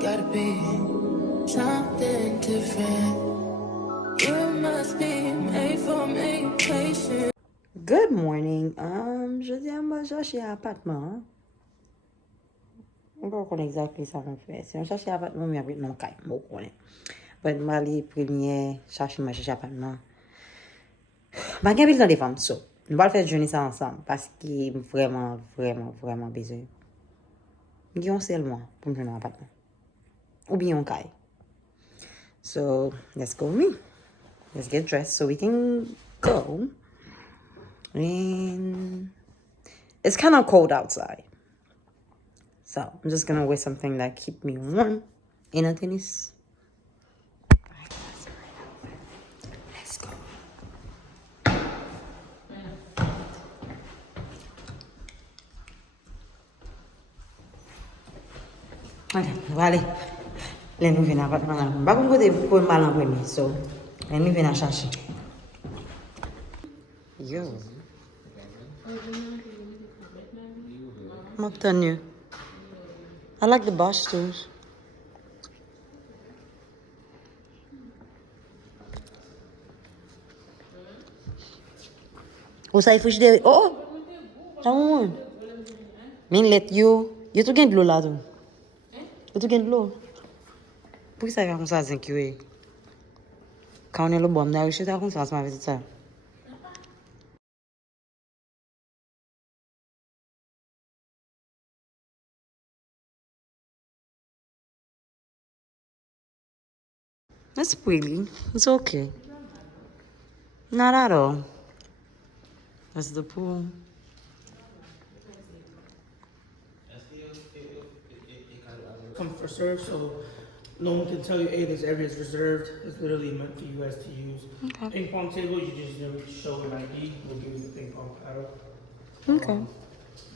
Gotta be something different. You must be made for me, patient. Good morning. Je dis à moi, chercher un appartement. On ne connaît exactement ça qu'on fait. Si on cherche un appartement, mais après, non, quand même, on connaît. But Mali, premier, chercher un appartement. Bah, il y a dans des femmes, so. On va le faire journée ça ensemble parce qu'il est vraiment besoin. Il y a un seul mois pour me faire un appartement. Ou bien un caille. So, let's go with me. Let's get dressed so we can go. And it's kind of cold outside. So I'm just gonna wear something that keep me warm. Et un tennis. Let's go. Ok, allez. Là, nous venons à l'appartement. Pas qu'on côté pour mal en premier. So, là, nous venons à chercher. Yo. I'm up to you. I like the Bosch shoes. Usai fugi de... Oh! Tá onde? Men let you... You tu gen de l'eau là, tu? You tu gen de l'eau? Por que você vai com sozinho aqui, ué? Quand on est le bon, d'ailleurs, je suis à ça, ma visite ça. That's pretty. It's okay. Not at all. That's the pool. Come for serve, so no one can tell you, hey, this area is reserved. It's literally meant for you guys to use. Okay. Ping pong table, you just show an ID, we'll give you the ping pong paddle. Okay.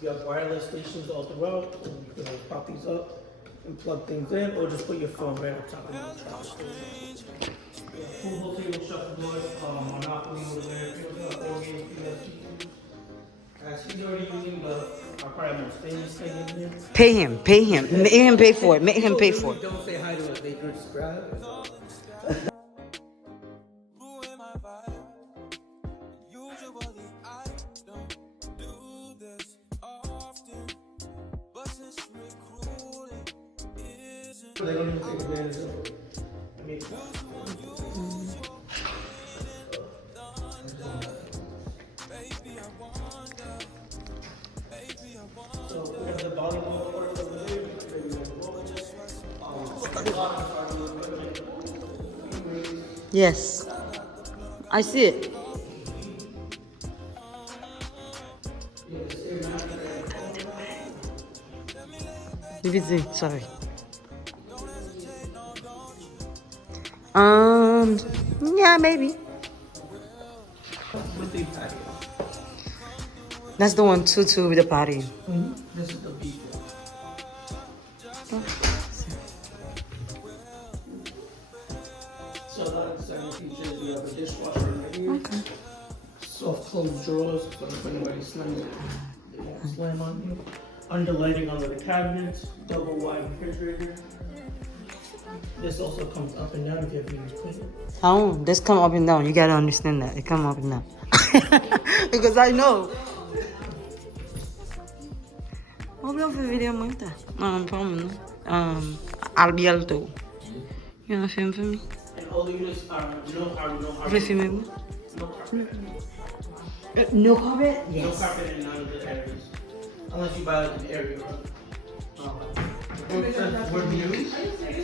You have wireless stations all throughout, and you can like, pop these up and plug things in, or just put your phone right on top of the pool table, shuffleboard, Monopoly over there, four games, he's already using our probably most famous thing in here. Pay him. Make him pay for it. Make him pay for it. Don't say hi to a vagrant scribe. They don't even take advantage of it. I mean, so we have the volleyball court over there. Yes. I see it. Divide, sorry. Yeah, maybe. That's the one, two with the party. This is the beach. So a lot of exciting features. You have a dishwasher right here. Okay. Soft closed drawers, so if anybody slams it, they won't slam on you. Under lighting under the cabinets, double wide refrigerator. This also comes up and down if you have to use cleaner. Oh, this come up and down. You gotta understand that. It come up and down. Because I know. What will you video muita? From Albialto. You wanna film for me? And all the units are no Will you film me? no carpet. No carpet? No carpet in none of the areas. Unless you buy like an area rug. We're new.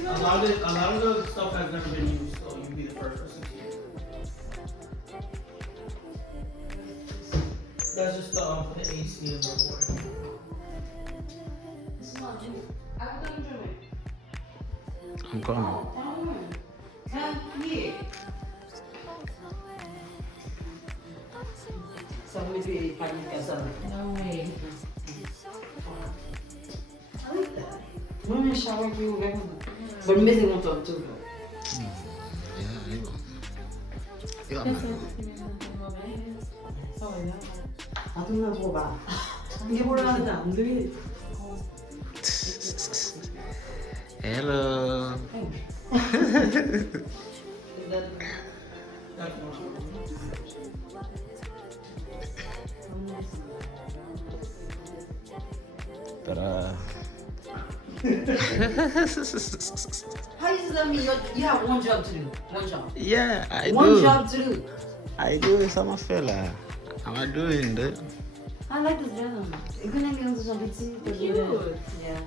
A lot of the stuff has never been used, so you'll be the first person to use it. That's just the AC and the water. I'm coming. No way. Women shower you regular. But missing on top too. Aku nggak coba. Dia boleh ada, ambil. Hello. Ta-da. How you tell me you have one job to do? One job. Yeah, I One do. job to do. I do sama fella. I'm doing that. I like this gentleman. You couldn't be on the job too. Cute. Yeah.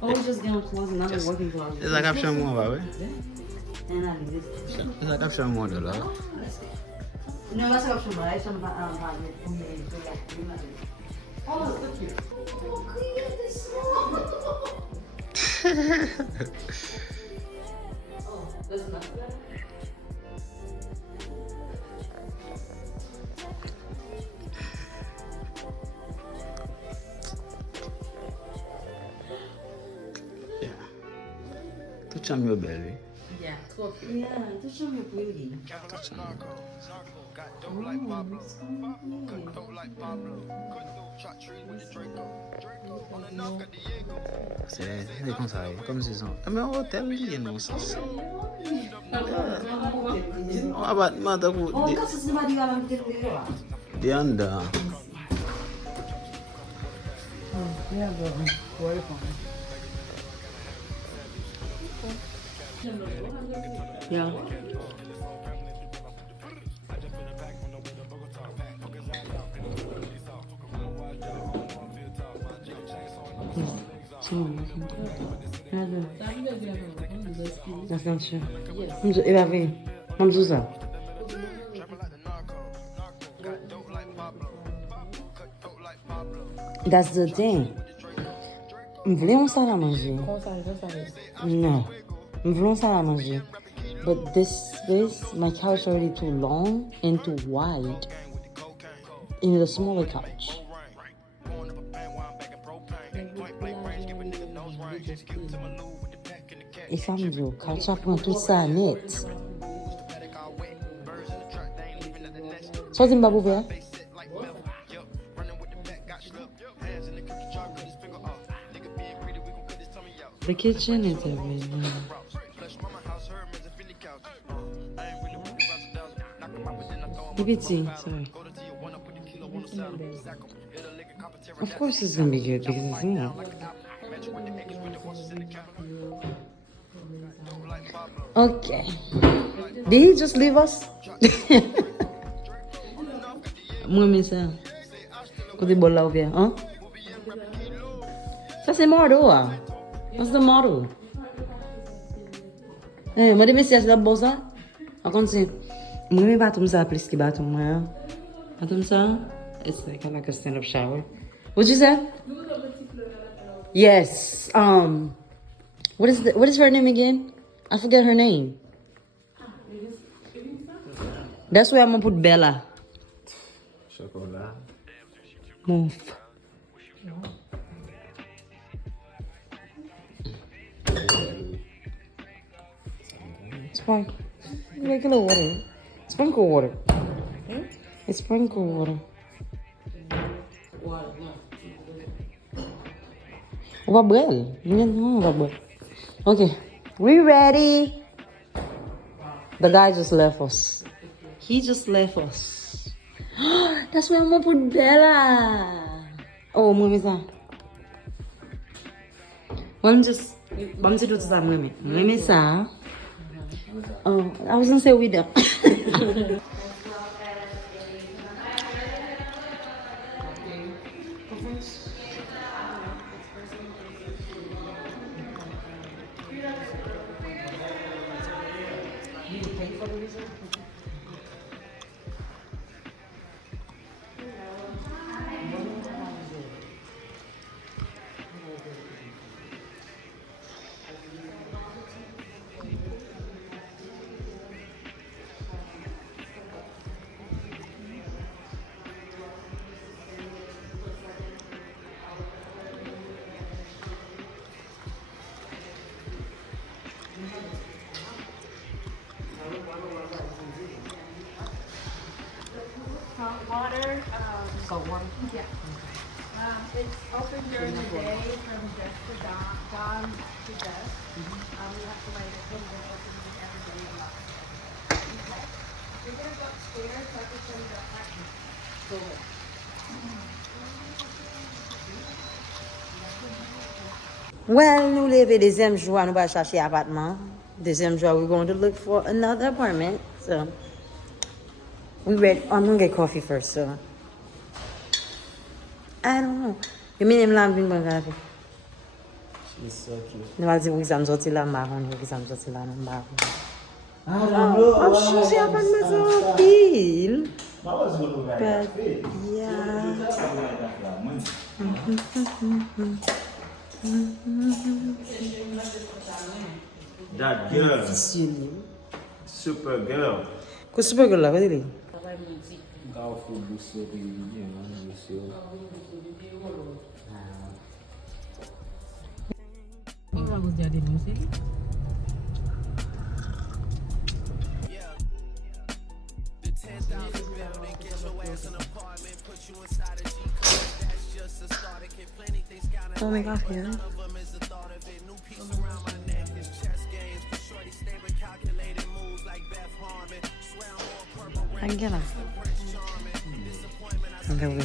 Oh, we just getting close and I'm working for Is that caption more, baby? And I need this. Is that caption more, though? No, that's not from my. It's from Oh, look cute. Oh, cute. This small. Oh, that's not bad. Yeah. Touch on your belly. Yeah, yeah, touch on your booty. Touch on your C'est comme ça, comme si sont. Mais au hôtel, il y a non sens. Ah bah, mata ku Oh, kasi si Maria lang dito. di anda. Yeah, bro. Worry for me. Yeah. That's not true. I'm just That's the thing. Je voulais un salade à manger. No. Je voulais un salade à manger. But this, my couch is already too long and too wide. You need a smaller couch. Et samedi, couch ça prend tout ça net. So tu m'as ouvert? The kitchen is everything. EBT, sorry. Of course it's gonna be good because it's new. Okay. Did he just leave us? Moi, ça. Côté bol là ou bien, hein? Ça c'est model, ah. What's the model? Eh, moi, mais c'est la bosse, hein? On continue. Moi, mes bâtons, ça plus que bâtons, moi. Bâtons, ça? It's like a stand-up shower. What you said? Yes. What is her name again? I forget her name. That's where I'm gonna put Bella. Chocolat. Move. Sprinkle. Regular water. Sprinkle water. It's sprinkle water. Okay, we ready? The guy just left us. He just left us. That's where I'm gonna put Bella. Oh, mommy, sa. One just, bam do sa mommy. Mommy sa. Oh, I was gonna say we do. Water, Salt water. yeah. It's open during the day from dusk to dawn to dusk. Well, nous lever deuxième jour, nous allons chercher appartement. Deuxième jour, we're going to look for another apartment. So, I'm going to get coffee first, so. I don't know. You mean him lamb bin coffee? She's so cute. Nous allons dire que exam sorti là, marron, exam sorti là, marron. I don't know. I'm sure she apartment so pile. I was going to But, yeah. That girl, Difficile. super girl. Qu'est-ce que c'est que là, vas-y. Oh my God, yeah. Angela. Angela.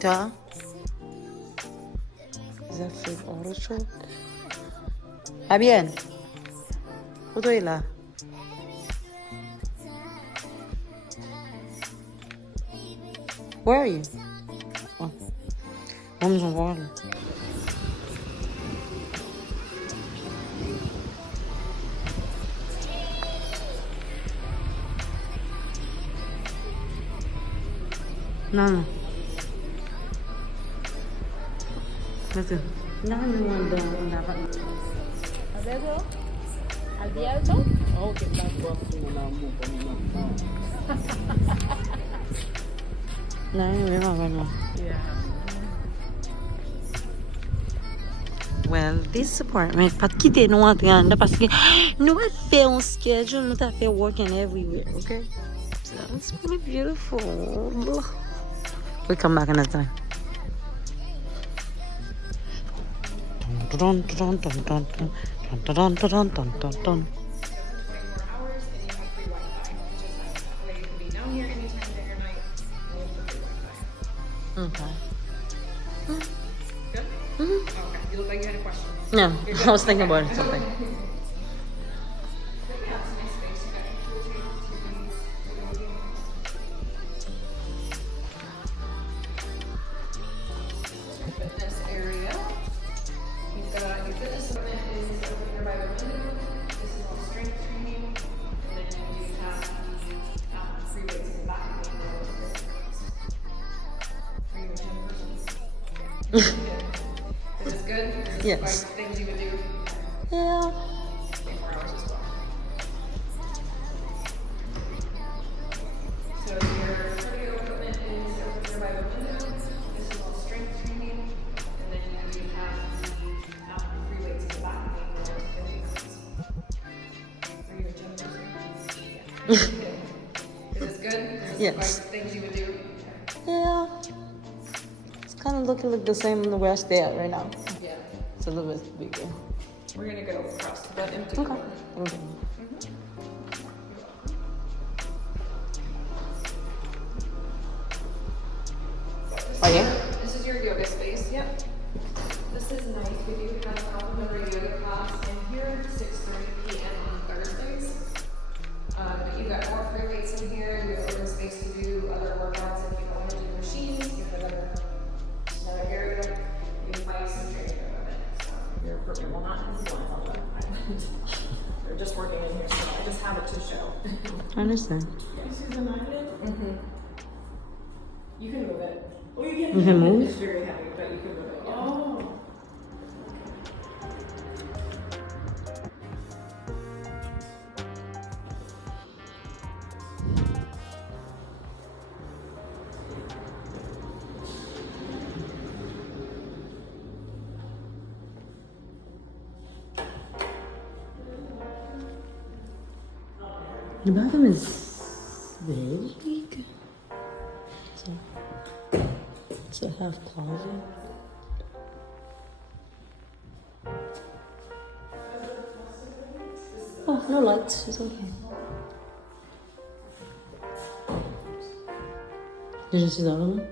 Toi? That fait auto choke. Ah bien. Où tu es là? Where are you? Oh. Vamos embora. Não. Mas não andava. ¿Luego? ¿Al día alto? Oh, que está próximo na muca, Não, não. Well, this apartment, pas quitter nous entrer parce que nous avons fait un schedule, nous avons fait working everywhere, okay? So it's really beautiful. We'll come back another time. Dun, dun, dun, dun, dun, dun, dun, dun, dun, dun, dun. Okay. You look like you had a question. No, I was thinking about something. Fitness area. You've got your fitness equipment is over here by the window. This is all strength training. And then you have the free weights in the back of the window. Are you a gym person? Is this good? Is this Yes. like things you would do Yeah. 24 hours as well? So your cardio equipment is over here by the window. This is all strength training. And then you have the free weights in the back of the window. Are you a gym person? Yeah. Is this good? Is this Yes. like things you would do? Yeah. It's kind of looking like the same in the where I stay at right now. Yeah. It's a little bit bigger. We're gonna go across the empty Okay. corner. Okay. Oh yeah? This is your yoga space, yep. This is nice, we do have a complimentary yoga class in here, 6:30 p.m. on Thursdays. But you've got more free weights in here, you have open space to do other workouts if you don't want to do machines, you have another area, you can buy some training equipment. So your equipment will not have one on them. They're just working in here, so I just have it to show. I understand. This is a magnet? Mm-hmm. You can move it. Oh, you You can move? It's very heavy, but you can move it. Yeah. Oh. The bathroom is big. It's a half closet. Oh, no lights. It's okay. Did you see the other one?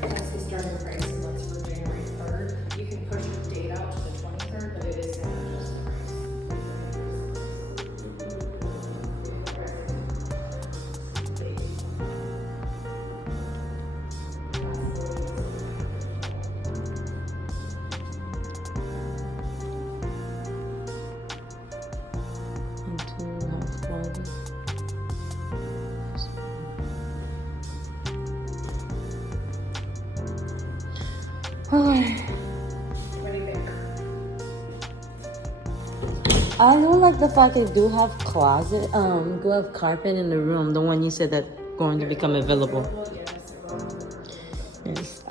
That's the starting price, and that's for January 3rd. You can push the date out to the 23rd, but it is going to adjust Into half closet. Okay. What do you think? I don't like the fact they do have closet, do have carpet in the room. The one you said that going to become available. Yes,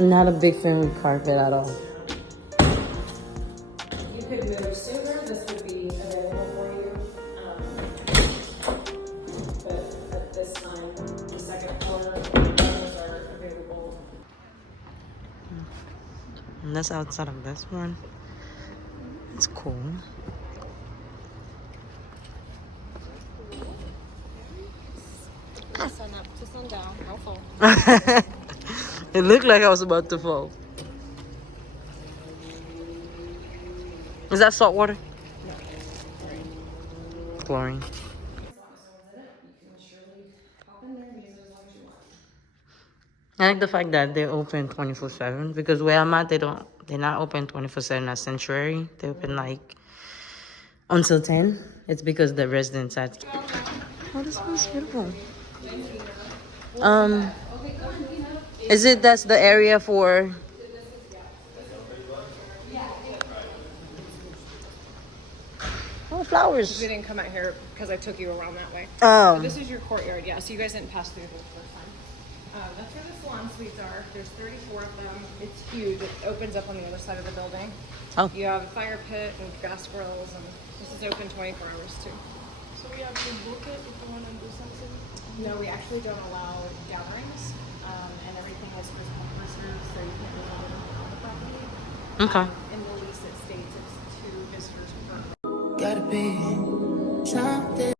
not a big fan with carpet at all. You could move sooner, this would be available for you. But at this time, the second floor rooms are available. And that's outside of this one. It's cool. Sun up to sundown, no fall. It looked like I was about to fall. Is that salt water? Chlorine. I like the fact that they're open 24/7 because where I'm at, they're not open 24/7 at Sanctuary. They open like until 10. It's because the residents are. Oh, this one's beautiful. Is it that's the area for? Oh, flowers. We didn't come out here because I took you around that way. Oh. So this is your courtyard, yeah. So you guys didn't pass through the first time. That's where the salon suites are. There's 34 of them. It's huge. It opens up on the other side of the building. Oh. You have a fire pit and gas grills, and this is open 24 hours too. So we have to book it if we want to do something. No, we actually don't allow gatherings, and everything is reserved, so you can't really do it on the property. Okay.